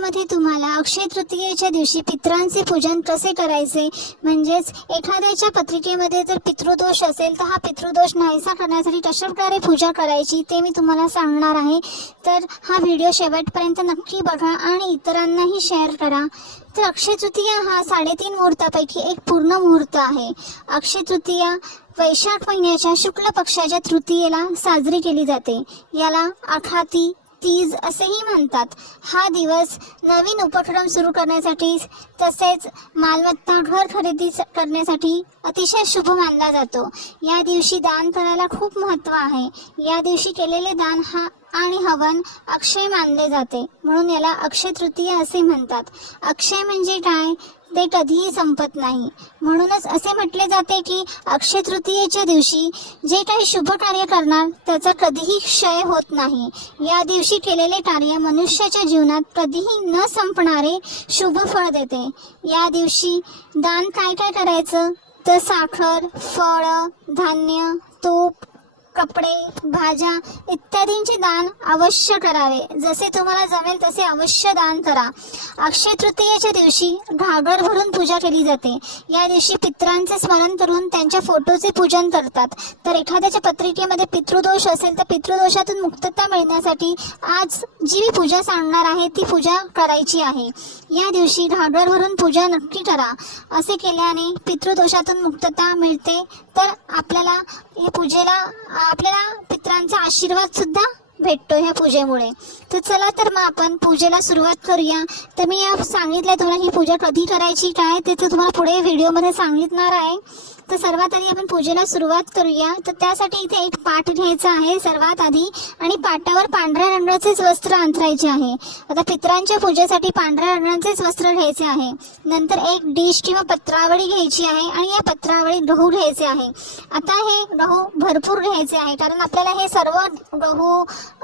व्हिडिओमध्ये तुम्हाला अक्षय तृतीयेच्या दिवशी पितरांचे पूजन कसे करायचे, म्हणजेच एखाद्याच्या पत्रिकेमध्ये जर पितृदोष असेल तर हा पितृदोष नाहीसा करण्यासाठी कशा प्रकारे पूजा करायची ते मी तुम्हाला सांगणार आहे। तर हा व्हिडिओ शेवटपर्यंत नक्की बघा आणि इतरांनाही शेअर करा। तर अक्षय तृतीया हा 3.5 मुहूर्तापैकी एक पूर्ण मुहूर्त आहे। अक्षय तृतीया वैशाख महिन्याच्या शुक्ल पक्षाच्या तृतीयेला साजरी केली जाते। याला आखाती तीज असेही म्हणतात। हा दिवस नवीन उपक्रम सुरू करण्यासाठी तसेच मालमत्ता घर खरेदी करण्यासाठी अतिशय शुभ मानला जातो। या दिवशी दान करायला खूप महत्त्व आहे। या दिवशी केलेले दान आणि हवन अक्षय मानले जाते, म्हणून याला अक्षय तृतीया असे म्हणतात। अक्षय म्हणजे काय, ते कधीही संपत नाही, म्हणूनच असे म्हटले जाते की अक्षय तृतीयेच्या दिवशी जे काही शुभ कार्य करणार त्याचा कधीही क्षय होत नाही। या दिवशी केलेले कार्य मनुष्याच्या जीवनात कधीही न संपणारे शुभ फळ देते। या दिवशी दान काय काय करायचं तर साखर, फळ, धान्य, तूप, कपडे, भाज्या इत्यादींचे दान अवश्य करावे। जसे तुम्हाला जमेल तसे अवश्य दान करा। अक्षय तृतीयेच्या दिवशी घागर भरून पूजा केली जाते। या दिवशी पितरांचे स्मरण करून त्यांच्या फोटोचे पूजन करतात। तर एखाद्याच्या पत्रिकेमध्ये पितृदोष असेल तर पितृदोषातून मुक्तता मिळण्यासाठी आज जी मी पूजा सांगणार आहे ती पूजा करायची आहे। या दिवशी घागर भरून पूजा नक्की करा। असे केल्याने पितृदोषातून मुक्तता मिळते। तर आपल्याला पितरांचा आशीर्वाद सुद्धा भेटतो ह्या पूजेमुळे। तर चला तर मग आपण पूजेला सुरुवात करूया। तर मी या सांगितलं तुम्हाला ही पूजा कधी करायची काय ते तुम्हाला पुढे व्हिडिओमध्ये सांगितणार आहे। तर सर्वात आधी आपण पूजेला सुरुवात करूया। तर त्यासाठी इथे एक पाट घ्यायचा आहे सर्वात आधी आणि पाटावर पांढऱ्या रंगाचेच वस्त्र अंथरायचे आहे। आता पितरांच्या पूजेसाठी पांढऱ्या रंगाचेच वस्त्र घ्यायचे आहे। नंतर एक डिश किंवा पत्रावळी घ्यायची आहे आणि या पत्रावळीत गहू घ्यायचे आहे। आता हे गहू भरपूर घ्यायचे आहे कारण आपल्याला हे सर्व गहू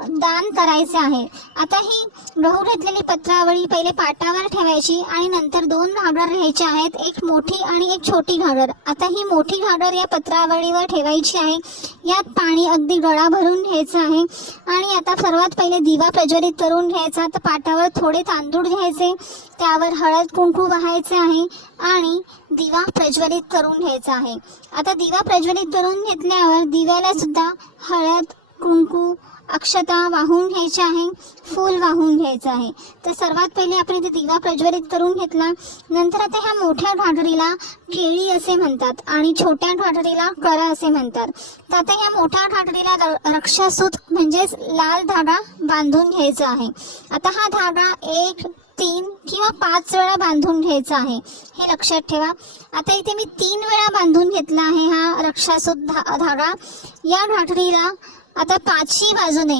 दान करायचे आहे। आता ही गहू घेतलेली पत्रावळी पहिले पाटावर ठेवायची आणि नंतर 2 घागर घ्यायचे आहेत, एक मोठी आणि एक छोटी घागर। आता ही मोठी घागर या पत्रावळीवर ठेवायची आहे। यात पाणी अगदी गळा भरून घ्यायचं आहे आणि आता सर्वात पहिले दिवा प्रज्वलित करून घ्यायचा। तर पाटावर थोडे तांदूळ घ्यायचे, त्यावर हळद कुंकू वाहायचे आहे आणि दिवा प्रज्वलित करून घ्यायचा आहे। आता दिवा प्रज्वलित करून घेतल्यावर दिव्याला सुद्धा हळद कुंकू अक्षता वाहून घ्यायचे आहे, फूल वाहून घ्यायचं आहे। तर सर्वात पहिले आपण इथे दिवा प्रज्वलित करून घेतला। नंतर आता ह्या मोठ्या घागरीला केळी असे म्हणतात आणि छोट्या घागरीला करा असे म्हणतात। तर आता ह्या मोठ्या घागरीला रक्षासूत म्हणजेच लाल धागा बांधून घ्यायचा आहे। आता हा धागा 1, 3 किंवा 5 वेळा बांधून घ्यायचा आहे, हे लक्षात ठेवा। आता इथे मी 3 वेळा बांधून घेतला आहे हा रक्षासूत धागा। या घागरीला आता 5ही बाजूने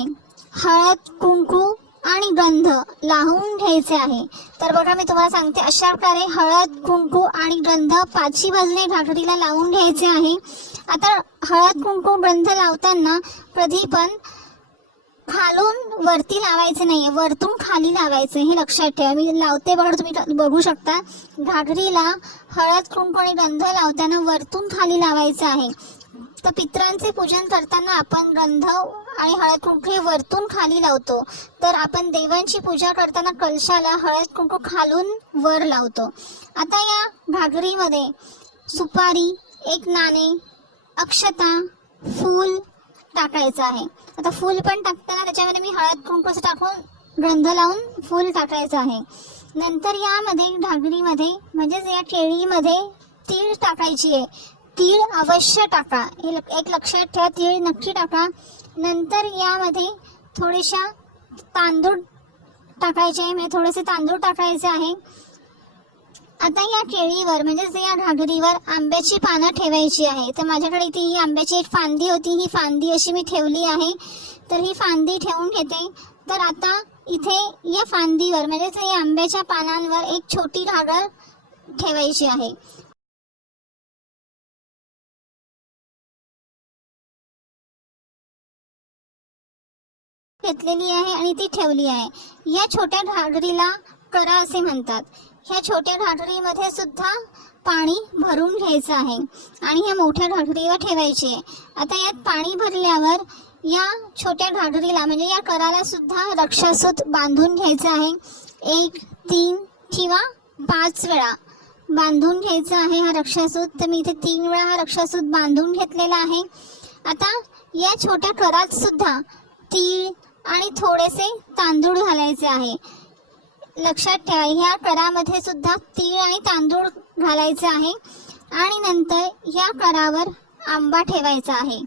हळद कुंकू आणि गंध लावून घ्यायचे आहे। तर बघा मी तुम्हाला सांगते, अशा प्रकारे हळद कुंकू आणि गंध 5ही बाजूने घागरीला लावून घ्यायचे आहे। आता हळद कुंकू गंध लावताना कधी पण खालून वरती लावायचे नाहीये, वरतून खाली लावायचे, हे लक्षात ठेवा। मी लावते बघा, तुम्ही बघू शकता। घागरीला हळद कुंकू आणि गंध लावताना वरतून खाली लावायचं आहे। तर पितरांचे पूजन करताना आपण गंध आणि हळद कुंकू हे वरतून खाली लावतो, तर आपण देवांची पूजा करताना कलशाला हळद कुंकू खालून वर लावतो। आता या घागरीमध्ये सुपारी, एक नाणे, अक्षता, फूल टाकायचं आहे। आता फूल पण टाकताना त्याच्यामध्ये मी हळद कुंकू टाकून गंध लावून फूल टाकायचं आहे। नंतर यामध्ये घागरीमध्ये म्हणजेच या केळीमध्ये तीळ टाकायची आहे। तीळ अवश्य टाका, हे एक लक्षात ठेवा, तीळ नक्की टाका। नंतर यामध्ये थोडेशा तांदूळ टाकायचे आहे, म्हणजे थोडेसे तांदूळ टाकायचे आहे। आता या केळीवर म्हणजेच या घागरीवर आंब्याची पानं ठेवायची आहे। तर माझ्याकडे इथे ही आंब्याची एक फांदी होती, ही फांदी अशी मी ठेवली आहे। तर ही फांदी ठेवून घेते। तर आता इथे या फांदीवर म्हणजेच या आंब्याच्या पानांवर एक छोटी घागर ठेवायची आहे। घेतलेली आहे आणि ती ठेवली आहे। या छोट्या घागरीला करा असे म्हणतात। ह्या छोट्या घागरीमध्ये सुद्धा पाणी भरून घ्यायचं आहे आणि ह्या मोठ्या घागरीवर ठेवायचे आहे। आता यात पाणी भरल्यावर या छोट्या घागरीला म्हणजे या कराला सुद्धा रक्षासूत बांधून घ्यायचं आहे 1, 3 किंवा 5 वेळा बांधून घ्यायचा आहे हा रक्षासूत. तर मी इथे 3 वेळा हा रक्षासूत बांधून घेतलेला आहे. आता या छोट्या करात सुद्धा तीळ आणि थोडेसे तांदूळ घालायचे आहे. लक्षात ठेवा, ह्या करामध्ये सुद्धा तीळ आणि तांदूळ घालायचे आहे. आणि नंतर ह्या करावर आंबा ठेवायचा आहे.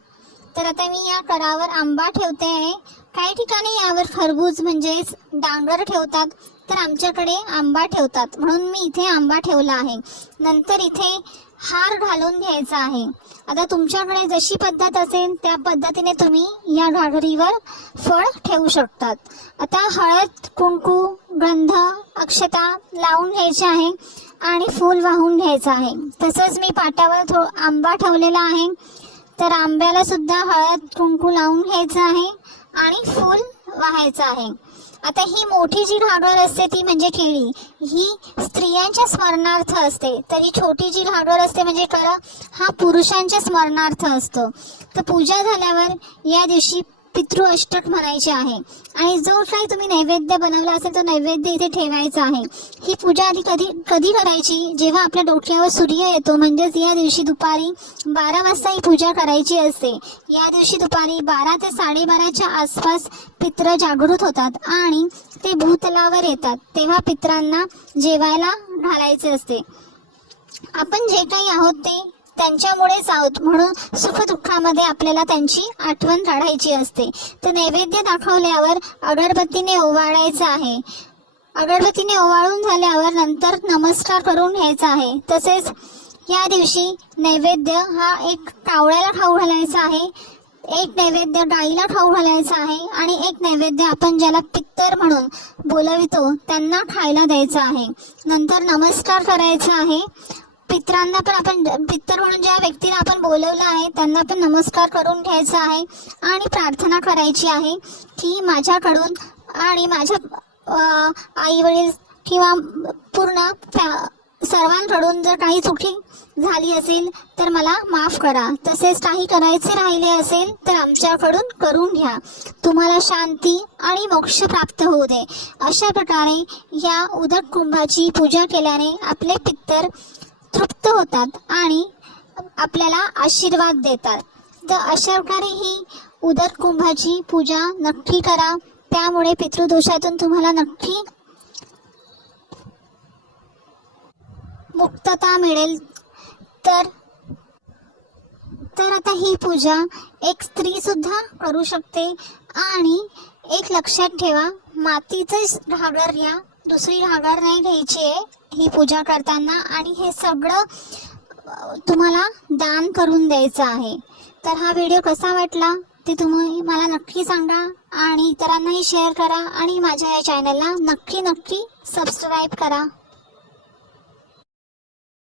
तर आता मी या करावर आंबा ठेवते आहे. काही ठिकाणी यावर खरबूज म्हणजेच डांगर ठेवतात, तर आमच्याकडे आंबा ठेवतात म्हणून मी इथे आंबा ठेवला आहे. नंतर इथे हार घालून घ्यायचा आहे. आता तुमच्याकडे जशी पद्धत असेल त्या पद्धतीने तुम्ही या घागरीवर फळ ठेवू शकतात. आता हळद, कुंकू, गंध, अक्षता लावून घ्यायचे आहे आणि फूल वाहून घ्यायचं आहे. तसंच मी पाटावर आंबा ठेवलेला आहे, तर आंब्याला सुद्धा हळद, कुंकू लावून घ्यायचं आहे आणि फूल वाहायचं आहे. आता ही मोठी जी घागर असते ती म्हणजे केळी, ही स्त्रियांच्या स्मरणार्थ असते. तर ही छोटी जी घागर असते म्हणजे कळा, हा पुरुषांच्या स्मरणार्थ असतो. तर पूजा झाल्यावर या दिवशी पितृ अष्टक म्हणायचे आहे आणि जो काही तुम्ही नैवेद्य बनवला असेल तो नैवेद्य इथे ठेवायचा आहे. ही पूजा आधी कधी करायची, जेव्हा आपल्या डोक्यावर सूर्य येतो, म्हणजेच या दिवशी दुपारी 12 वाजता ही पूजा करायची असते. या दिवशी दुपारी 12 ते 12:30च्या आसपास पितृ जागृत होतात आणि ते भूतलावर येतात. तेव्हा पितरांना जेवायला घालायचे असते. आपण जे काही आहोत ते त्यांच्यामुळेच आहोत, म्हणून सुखदुःखामध्ये आपल्याला त्यांची आठवण काढायची असते. तर नैवेद्य दाखवल्यावर अगरबत्तीने ओवाळायचं आहे. अगरबत्तीने ओवाळून झाल्यावर नंतर नमस्कार करून घ्यायचा आहे. तसेच या दिवशी नैवेद्य हा एक कावळ्याला खाऊ घालायचा आहे, एक नैवेद्य गाईला खाऊ घालायचा आहे आणि एक नैवेद्य आपण ज्याला पित्तर म्हणून बोलवितो त्यांना खायला द्यायचा आहे. नंतर नमस्कार करायचा आहे. पितरांना पण आपण पित्तर म्हणून ज्या व्यक्तीला आपण बोलवलं आहे त्यांना पण नमस्कार करून घ्यायचा आहे आणि प्रार्थना करायची आहे की माझ्याकडून आणि माझ्या आई वडील किंवा पूर्ण सर्वांकडून जर काही चुकी झाली असेल तर मला माफ करा. तसेच काही करायचे राहिले असेल तर आमच्याकडून करून घ्या. तुम्हाला शांती आणि मोक्ष प्राप्त होऊ दे. अशा प्रकारे या उदक कुंभाची पूजा केल्याने आपले पित्तर तृप्त होतात आणि आपल्याला आशीर्वाद देतात. तर अशा प्रकारे ही उदक कुंभाची पूजा नक्की करा. त्यामुळे पितृदोषातून तुम्हाला नक्की मुक्तता मिळेल. तर आता ही पूजा एक स्त्री सुद्धा करू शकते. आणि एक लक्षात ठेवा, मातीचंच घागर या, दुसरी घागर नाही घ्यायची आहे ही पूजा करताना. आणि हे सगळं तुम्हाला दान करून द्यायचं आहे. तर हा व्हिडिओ कसा वाटला ते तुम्ही मला नक्की सांगा आणि इतरांनाही शेअर करा आणि माझ्या या चॅनलला नक्की सबस्क्राईब करा.